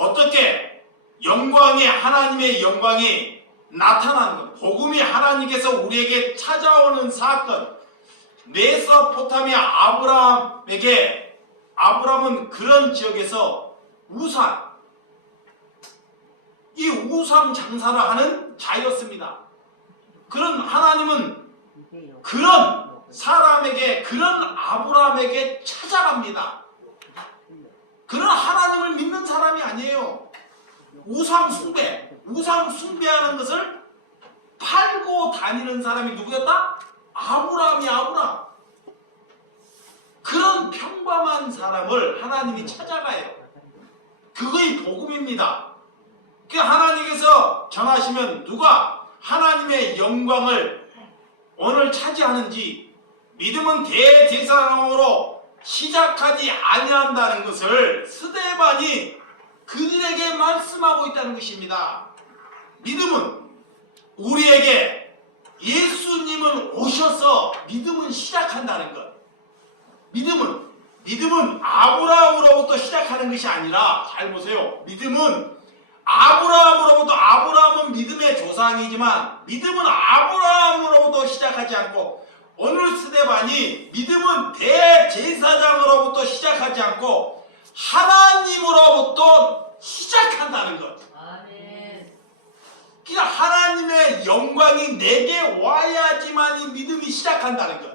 어떻게 영광이 하나님의 영광이 나타나는 것, 복음이 하나님께서 우리에게 찾아오는 사건, 메소포타미아 아브라함은 그런 지역에서 이 우상 장사를 하는 자였습니다. 그런 하나님은 그런 사람에게, 그런 아브라함에게 찾아갑니다. 그런 하나님을 믿는 사람이 아니에요. 우상 숭배하는 것을 팔고 다니는 사람이 누구였다? 아브라함. 그런 평범한 사람을 하나님이 찾아가요. 그거의 복음입니다. 그 하나님께서 전하시면 누가 하나님의 영광을 오늘 차지하는지, 믿음은 대제사장으로 시작하지 아니한다는 것을 스데반이 그들에게 말씀하고 있다는 것입니다. 믿음은 우리에게 예수님은 오셔서 믿음은 시작한다는 것. 믿음은 아브라함으로부터 시작하는 것이 아니라, 잘 보세요. 믿음은 아브라함은 믿음의 조상이지만 믿음은 아브라함으로부터 시작하지 않고, 오늘 스데반이 믿음은 대제사장으로부터 시작하지 않고 하나님으로부터 시작한다는 것. 그러니까 하나님의 영광이 내게 와야지만 이 믿음이 시작한다는 것.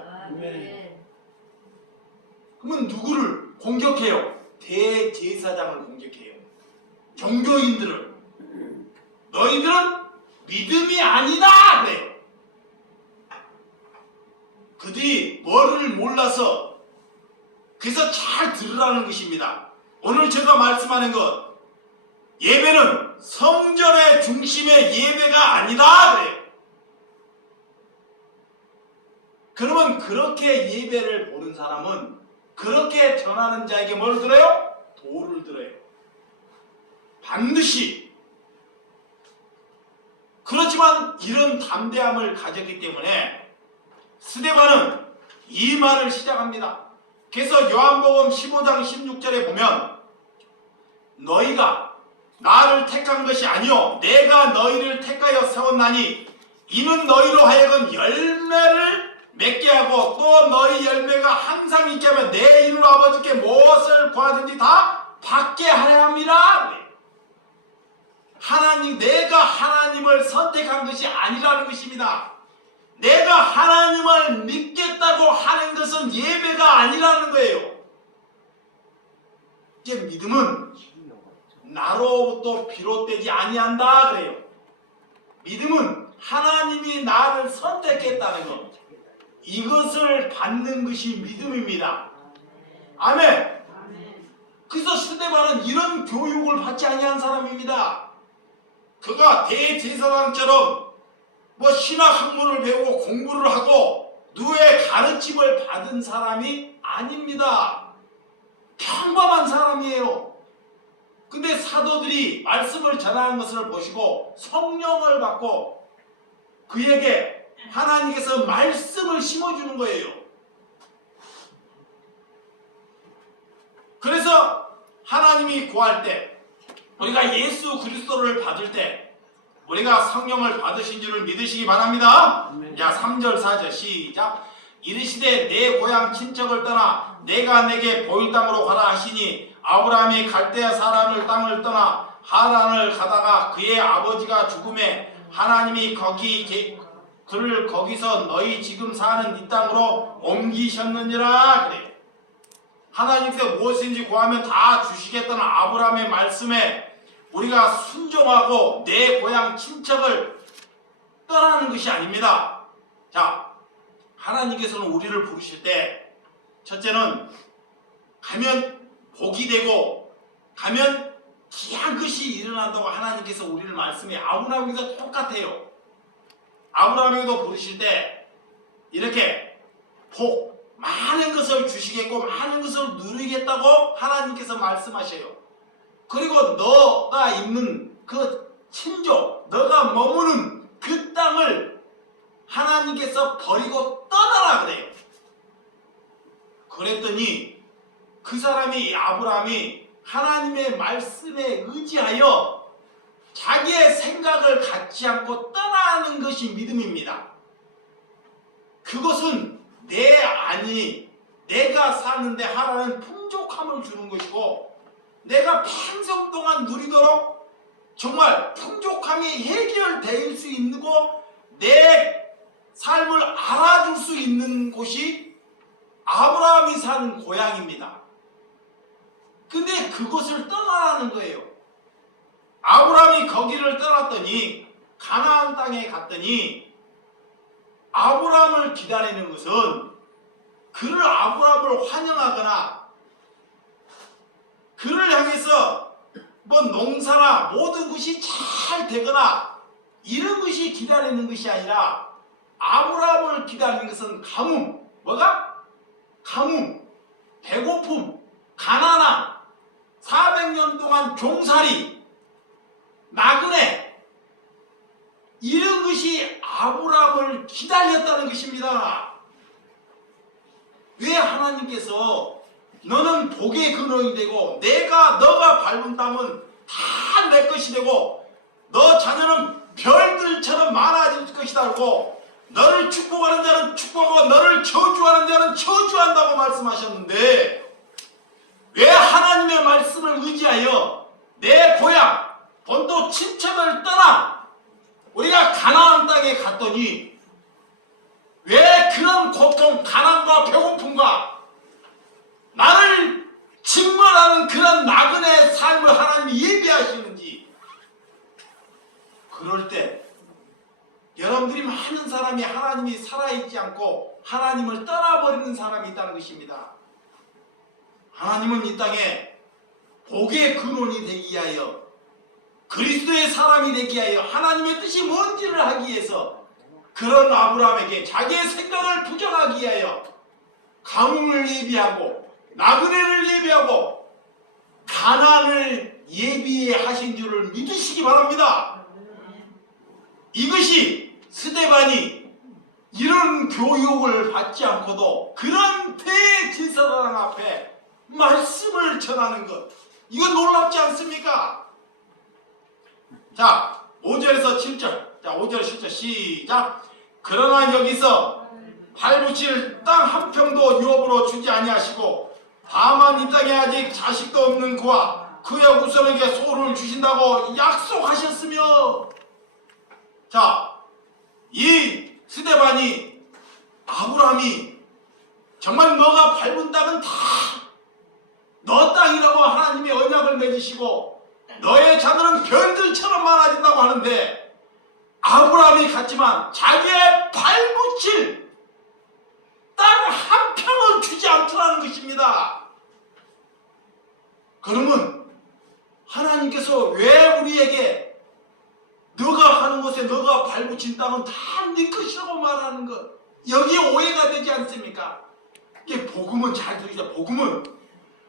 그러면 누구를 공격해요? 대제사장을 공격해요. 종교인들을. 너희들은 믿음이 아니다 그래요. 그들이 뭐를 몰라서, 그래서 잘 들으라는 것입니다. 오늘 제가 말씀하는 것, 예배는 성전의 중심의 예배가 아니다 그래요. 그러면 그렇게 예배를 보는 사람은 그렇게 전하는 자에게 뭘 들어요? 도를 들어요. 반드시. 그렇지만 이런 담대함을 가졌기 때문에 스데반은 이 말을 시작합니다. 그래서 요한복음 15장 16절에 보면, 너희가 나를 택한 것이 아니요 내가 너희를 택하여 세웠나니 이는 너희로 하여금 열매를 맺게 하고 또 너희 열매가 항상 있게 하면 내 이름으로 아버지께 무엇을 구하든지 다 받게 하려 함이라. 내가 하나님을 선택한 것이 아니라는 것입니다. 내가 하나님을 믿겠다고 하는 것은 예배가 아니라는 거예요. 이제 믿음은 나로부터 비롯되지 아니한다 그래요. 믿음은 하나님이 나를 선택했다는 것, 이것을 받는 것이 믿음입니다. 아멘. 그래서 스데반은 이런 교육을 받지 아니한 사람입니다. 그가 대제사장처럼 신학 학문을 배우고 공부를 하고 누구의 가르침을 받은 사람이 아닙니다. 평범한 사람이에요. 근데 사도들이 말씀을 전하는 것을 보시고 성령을 받고 그에게 하나님께서 말씀을 심어주는 거예요. 그래서 하나님이 구할 때, 우리가 예수 그리스도를 받을 때 우리가 성령을 받으신 줄을 믿으시기 바랍니다. 자, 3절 4절 시작. 이르시되 내 고향 친척을 떠나 내가 내게 보일 땅으로 가라 하시니 아브라함이 갈대아 사람을 땅을 떠나 하란을 가다가 그의 아버지가 죽음에 하나님이 그를 거기서 너희 지금 사는 이 땅으로 옮기셨느니라 그래. 하나님께서 무엇인지 구하면 다 주시겠다는 아브라함의 말씀에 우리가 순종하고 내 고향 친척을 떠나는 것이 아닙니다. 자, 하나님께서는 우리를 부르실 때 첫째는 가면 복이 되고 가면 귀한 것이 일어난다고 하나님께서 우리를 말씀해. 아브라함에게도 똑같아요. 아브라함에게도 부르실 때 이렇게 많은 것을 주시겠고 많은 것을 누리겠다고 하나님께서 말씀하셔요. 그리고 너가 있는 그 친족, 너가 머무는 그 땅을 하나님께서 버리고 떠나라 그래요. 그랬더니 그 사람이, 아브라함이 하나님의 말씀에 의지하여 자기의 생각을 갖지 않고 떠나는 것이 믿음입니다. 그것은 내 안이 내가 사는데 하나는 풍족함을 주는 것이고 내가 평생 동안 누리도록 정말 풍족함이 해결될 수 있는 거 내 삶을 알아줄 수 있는 곳이 아브라함이 사는 고향입니다. 근데 그것을 떠나라는 거예요. 아브라함이 거기를 떠났더니 가나안 땅에 갔더니 아브라함을 기다리는 것은 그를 아브라함을 환영하거나 그를 향해서 뭐 농사나 모든 것이 잘 되거나 이런 것이 기다리는 것이 아니라 아브라함을 기다리는 것은 가뭄, 뭐가? 가뭄, 배고픔, 가난함, 400년 동안 종살이, 나그네 이런 것이 아브라함을 기다렸다는 것입니다. 왜 하나님께서 너는 복의 근원이 되고 너가 밟은 땅은 다 내 것이 되고 너 자녀는 별들처럼 많아질 것이다 하고 너를 축복하는 자는 축복하고 너를 저주하는 자는 저주한다고 말씀하셨는데 왜 하나님의 말씀을 의지하여 내 고향 본토 친척을 떠나 우리가 가나안 땅에 갔더니 왜 그런 고통, 가난과 배고픔과 나를 직면하는 그런 나그네의 삶을 하나님이 예비하시는지 그럴 때 여러분들이 많은 사람이 하나님이 살아있지 않고 하나님을 떠나버리는 사람이 있다는 것입니다. 하나님은 이 땅에 복의 근원이 되기 위하여 그리스도의 사람이 되기 위하여 하나님의 뜻이 뭔지를 하기 위해서 그런 아브라함에게 자기의 생각을 부정하기 위하여 가뭄을 예비하고 나그네를 예비하고 가난을 예비하신 줄을 믿으시기 바랍니다. 이것이 스데반이 이런 교육을 받지 않고도 그런 대제사장 앞에 말씀을 전하는 것 이건 놀랍지 않습니까? 자 5절에서 7절 자 5절 7절 시작. 그러나 여기서 팔붙일 땅 한 평도 유업으로 주지 아니하시고 다만 이 땅에 아직 자식도 없는 그와 그의 후손에게 소를 주신다고 약속하셨으며 자 이 스데반이 아브라함이 정말 너가 밟은 땅은 다 너 땅이라고 하나님의 언약을 맺으시고 너의 자녀는 별들처럼 많아진다고 하는데 아브라함이 갔지만 자기의 발붙일 땅 한 평을 주지 않더라는 것입니다. 그러면 하나님께서 왜 우리에게 너가 가는 곳에 너가 발붙인 땅은 다 네 것이라고 말하는 것 여기에 오해가 되지 않습니까? 이게 복음은 잘 들으시죠. 복음은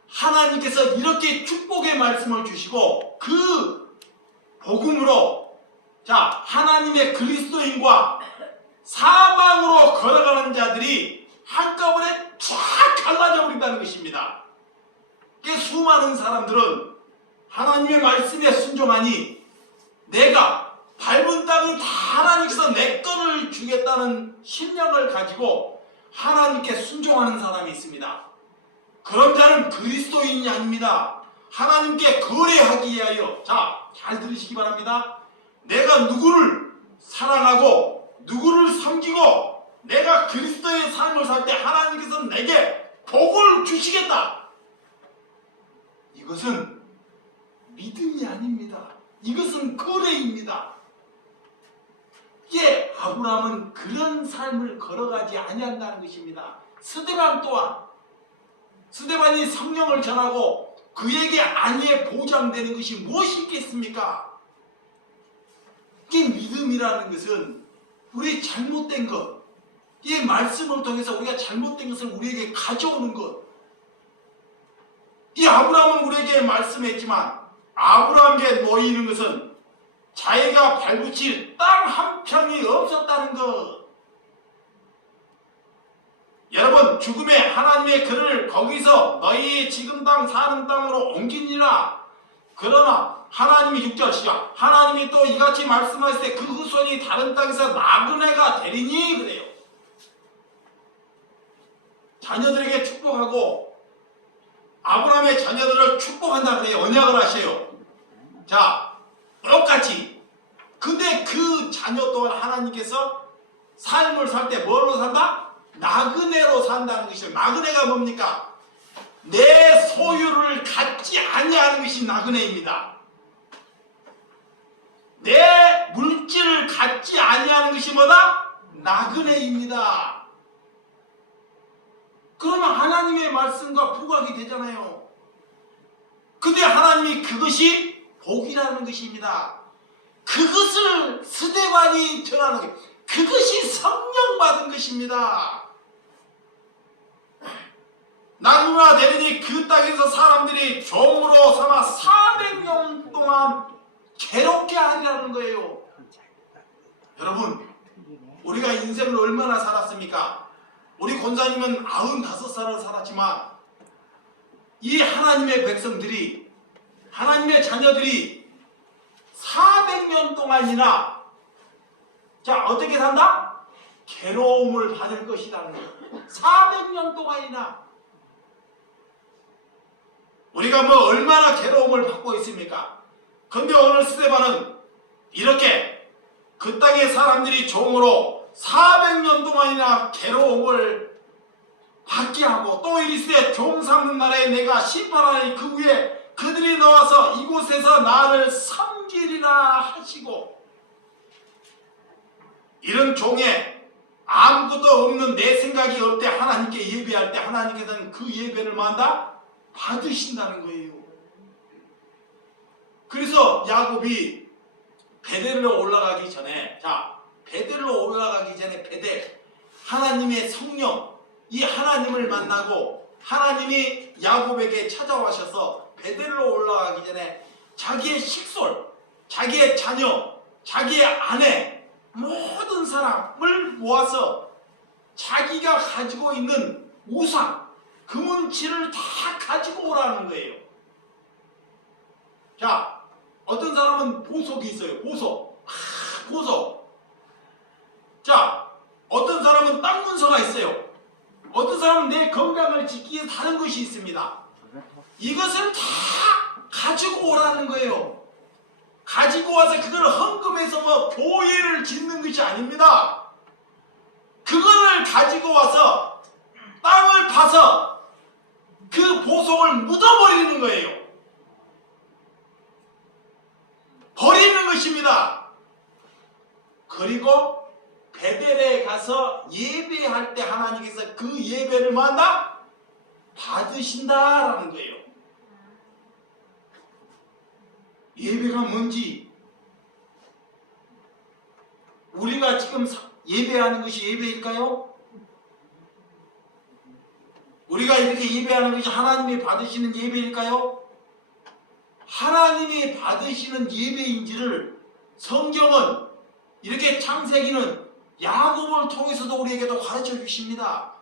하나님께서 이렇게 축복의 말씀을 주시고 그 복음으로 자 하나님의 그리스도인과 사방으로 걸어가는 자들이 한꺼번에 쫙 갈라져 버린다는 것입니다. 수많은 사람들은 하나님의 말씀에 순종하니 내가 밟은 땅은 다 하나님께서 내 거를 주겠다는 신념을 가지고 하나님께 순종하는 사람이 있습니다. 그런 자는 그리스도인이 아닙니다. 하나님께 거래하기 위하여 자, 잘 들으시기 바랍니다. 내가 누구를 사랑하고 누구를 섬기고 내가 그리스도의 삶을 살 때 하나님께서 내게 복을 주시겠다. 이것은 믿음이 아닙니다. 이것은 거래입니다. 이게 아브라함은 그런 삶을 걸어가지 아니한다는 것입니다. 스데반 또한 스데반이 성령을 전하고 그에게 안위에 보장되는 것이 무엇이 있겠습니까? 이게 믿음이라는 것은 우리 잘못된 것, 이 말씀을 통해서 우리가 잘못된 것을 우리에게 가져오는 것. 이 아브라함은 우리에게 말씀했지만 아브라함에게 모이는 것은 자기가 발붙일 땅 한 평이 없었다는 것. 여러분 죽음에 하나님의 글을 거기서 너희 지금 땅 사는 땅으로 옮기니라. 그러나 하나님이 6절 시작. 하나님이 또 이같이 말씀하실 때 그 후손이 다른 땅에서 나그네가 되리니 그래요. 자녀들에게 축복하고 아브라함의 자녀들을 축복한다 그래요. 언약을 하셔요. 자, 똑같이. 근데 그 자녀 또한 하나님께서 삶을 살 때 뭘로 산다? 나그네로 산다는 것이죠. 나그네가 뭡니까? 내 소유를 갖지 아니하는 것이 나그네입니다. 내 물질을 갖지 아니하는 것이 뭐다? 나그네입니다. 그러면 하나님의 말씀과 부각이 되잖아요. 근데 하나님이 그것이 복이라는 것입니다. 그것을 스데반이 전하는 것, 그것이 성령 받은 것입니다. 나그네가 되리니 그 땅에서 사람들이 종으로 삼아 400년 동안 괴롭게 하리라는 거예요. 여러분, 우리가 인생을 얼마나 살았습니까? 우리 권사님은 95살을 살았지만 이 하나님의 백성들이, 하나님의 자녀들이 400년 동안이나 자 어떻게 산다? 괴로움을 받을 것이라는 거예요. 400년 동안이나. 우리가 뭐 얼마나 괴로움을 받고 있습니까? 근데 오늘 스데반은 이렇게 그 땅의 사람들이 종으로 400년 동안이나 괴로움을 받게 하고 또 이르시되 종 삼는 날에 내가 심판하니 그 후에 그들이 나와서 이곳에서 나를 섬기리라 하시고, 이런 종에 아무것도 없는 내 생각이 없을 때 하나님께 예배할 때 하나님께서는 그 예배를 만다 받으신다는 거예요. 그래서 야곱이 베델로 올라가기 전에, 자 베델로 올라가기 전에 베델, 하나님의 성령, 이 하나님을 만나고 하나님이 야곱에게 찾아와셔서 베델로 올라가기 전에 자기의 식솔, 자기의 자녀, 자기의 아내, 모든 사람을 모아서 자기가 가지고 있는 우상, 금은치를 다 가지고 오라는 거예요. 자, 어떤 사람은 보석이 있어요. 보석. 보석. 자, 어떤 사람은 땅 문서가 있어요. 어떤 사람은 내 건강을 지키기 위해 다른 것이 있습니다. 이것을 다 가지고 오라는 거예요. 가지고 와서 그걸 헌금해서 뭐 교회를 짓는 것이 아닙니다. 그거를 가지고 와서 땅을 파서 그 보석을 묻어버리는 거예요. 버리는 것입니다. 그리고 베델에 가서 예배할 때 하나님께서 그 예배를 만나 받으신다라는 거예요. 예배가 뭔지, 우리가 지금 예배하는 것이 예배일까요? 우리가 이렇게 예배하는 것이 하나님이 받으시는 예배일까요? 하나님이 받으시는 예배인지를 성경은 이렇게 창세기는 야곱을 통해서도 우리에게도 가르쳐 주십니다.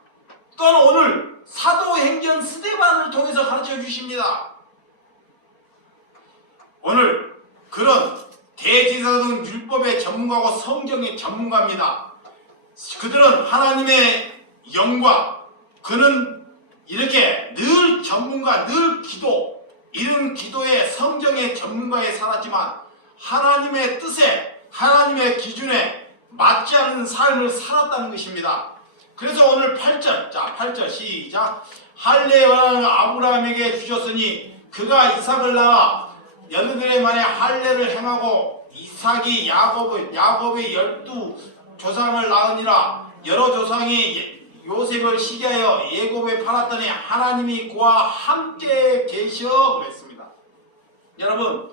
또한 오늘 사도행전 스데반을 통해서 가르쳐 주십니다. 오늘 그런 대제사장 율법의 전문가고 성경의 전문가입니다. 그들은 하나님의 영광, 그는 이렇게 늘 전문가, 늘 기도, 이런 기도의 성경의 전문가에 살았지만 하나님의 뜻에, 하나님의 기준에 맞지 않는 삶을 살았다는 것입니다. 그래서 오늘 8절, 자 8절 시작. 할례의 왕을 아브라함에게 주셨으니 그가 이삭을 낳아 너희들의 만에 할례를 행하고 이삭이 야곱의 12 조상을 낳으니라. 여러 조상이 요셉을 시기하여 예굽에 팔았더니 하나님이 그와 함께 계셔 그랬습니다. 여러분,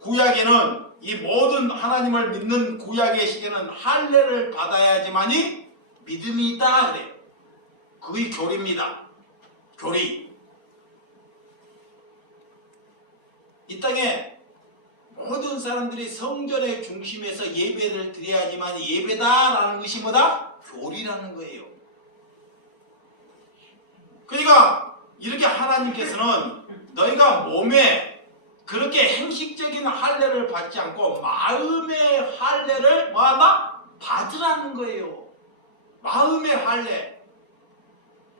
구약에는 이 모든 하나님을 믿는 구약의 시기에는 할례를 받아야지만이 믿음이 있다 그래요. 그게 교리입니다. 교리. 이 땅에 모든 사람들이 성전의 중심에서 예배를 드려야지만 예배다라는 것이 뭐다? 교리라는 거예요. 그러니까 이렇게 하나님께서는 너희가 몸에 그렇게 행식적인 할례를 받지 않고 마음의 할례를 뭐하나? 받으라는 거예요. 마음의 할례.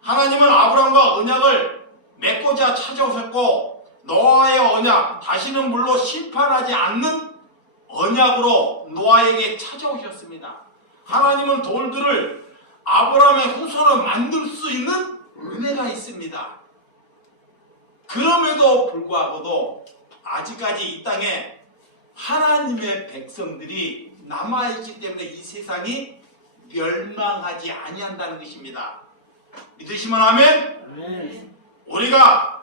하나님은 아브라함과 언약을 맺고자 찾아오셨고 노아의 언약, 다시는 물로 심판하지 않는 언약으로 노아에게 찾아오셨습니다. 하나님은 돌들을 아브라함의 후손으로 만들 수 있는 은혜가 있습니다. 그럼에도 불구하고도 아직까지 이 땅에 하나님의 백성들이 남아있기 때문에 이 세상이 멸망하지 아니한다는 것입니다. 믿으시면 아멘? 우리가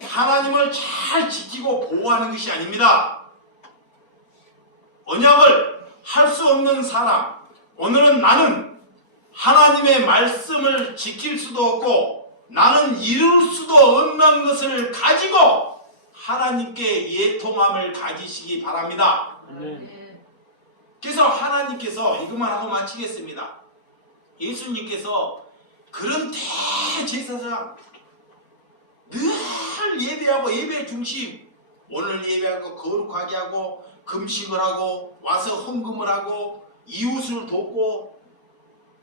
하나님을 잘 지키고 보호하는 것이 아닙니다. 언약을 할 수 없는 사람, 오늘은 나는 하나님의 말씀을 지킬 수도 없고 나는 이룰 수도 없는 것을 가지고 하나님께 예통함을 가지시기 바랍니다. 그래서 하나님께서 이것만 하고 마치겠습니다. 예수님께서 그런 대제사장 늘 예배하고 예배 중심, 오늘 예배하고 거룩하게 하고 금식을 하고 와서 헌금을 하고 이웃을 돕고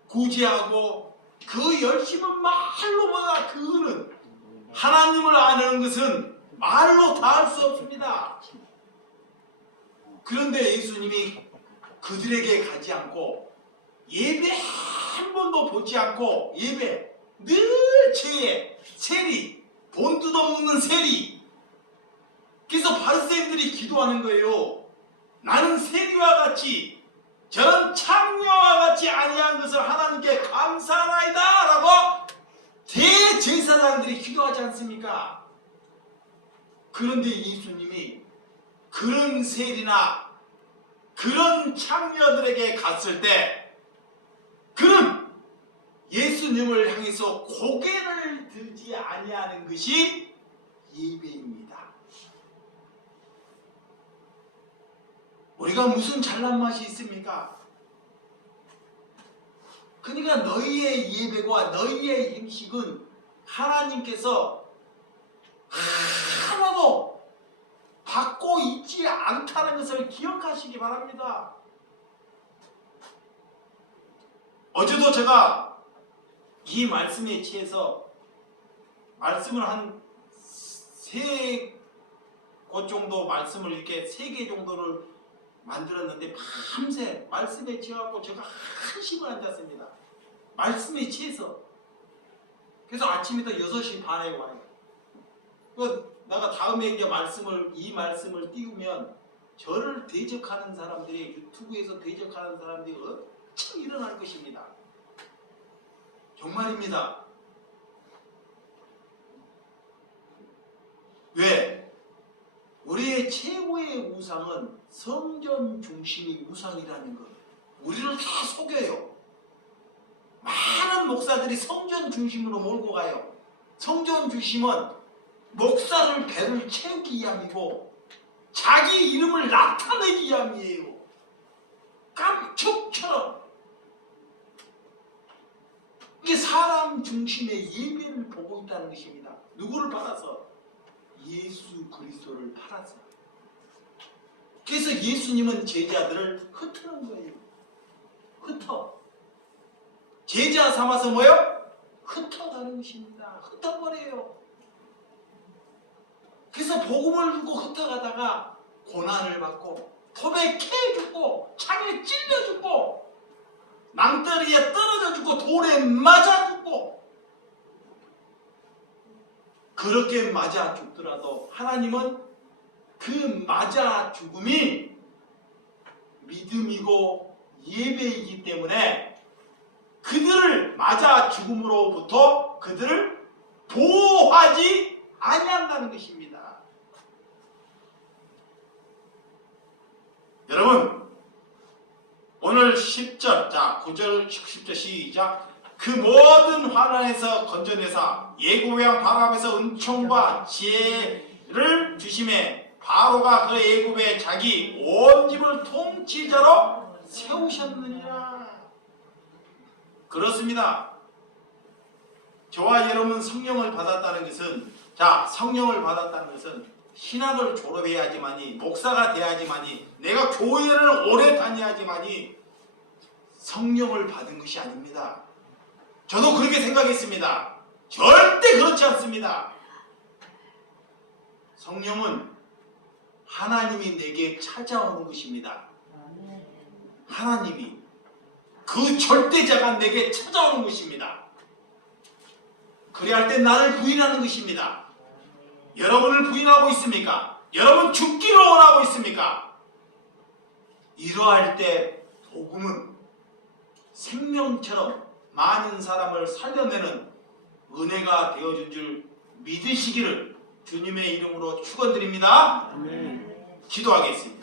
구제하고 그 열심은 말로마다 그거는 하나님을 아는 것은 말로 다 할 수 없습니다. 그런데 예수님이 그들에게 가지 않고 예배 한 번도 보지 않고 예배 늘 죄에 세리 돈 뜯어먹는 세리. 그래서 바리새인들이 기도하는 거예요. 나는 세리와 같이 저는 창녀와 같이 아니한 것을 하나님께 감사하나이다 라고 대제사장들이 기도하지 않습니까? 그런데 예수님이 그런 세리나 그런 창녀들에게 갔을 때 그는 예수님을 향해서 고개를 들지 아니하는 것이 예배입니다. 우리가 무슨 잘난 맛이 있습니까? 그러니까 너희의 예배와 너희의 행식은 하나님께서 하나도 받고 있지 않다는 것을 기억하시기 바랍니다. 어제도 제가 이 말씀에 취해서 말씀을 한 3곳 정도 말씀을 이렇게 3개 정도를 만들었는데 밤새 말씀에 취해갖고 제가 한시간 앉았습니다. 말씀에 취해서. 그래서 아침부터 6시 반에 와요. 내가 다음에 이제 이 말씀을 띄우면 저를 대적하는 사람들이 유튜브에서 대적하는 사람들이 엄청 일어날 것입니다. 정말입니다. 왜? 우리의 최고의 우상은 성전 중심이 우상이라는 것. 우리를 다 속여요. 많은 목사들이 성전 중심으로 몰고 가요. 성전 중심은 목사를 배를 채우기 위함이고 자기 이름을 나타내기 위함이에요. 깜축처럼. 이게 사람 중심의 예배를 보고 있다는 것입니다. 누구를 팔아서? 예수 그리스도를 팔아서. 그래서 예수님은 제자들을 흩트는 거예요. 흩어. 제자 삼아서 뭐요? 흩어가는 것입니다. 흩어버려요. 그래서 복음을 주고 흩어가다가 고난을 받고 톱에 캐 죽고 창에 찔려 죽고 낭떠러리에 떨어져 죽고 돌에 맞아 죽고 그렇게 맞아 죽더라도 하나님은 그 맞아 죽음이 믿음이고 예배이기 때문에 그들을 맞아 죽음으로부터 그들을 보호하지 아니한다는 것입니다. 여러분 오늘 10절, 자 9절 10절 시작. 그 모든 환난에서 건져내사 예굽의 왕 바로앞에서 은총과 지혜를 주심에 바로가 그 예굽의 자기 온 집을 통치자로 세우셨느니라. 그렇습니다. 저와 여러분 성령을 받았다는 것은, 자, 성령을 받았다는 것은 신학을 졸업해야지만이, 목사가 돼야지만이, 내가 교회를 오래 다녀야지만이 성령을 받은 것이 아닙니다. 저도 그렇게 생각했습니다. 절대 그렇지 않습니다. 성령은 하나님이 내게 찾아오는 것입니다. 하나님이, 그 절대자가 내게 찾아오는 것입니다. 그래야 할 때 나를 부인하는 것입니다. 여러분을 부인하고 있습니까? 여러분 죽기를 원하고 있습니까? 이러할 때 복음은 생명처럼 많은 사람을 살려내는 은혜가 되어준 줄 믿으시기를 주님의 이름으로 축원드립니다. 기도하겠습니다.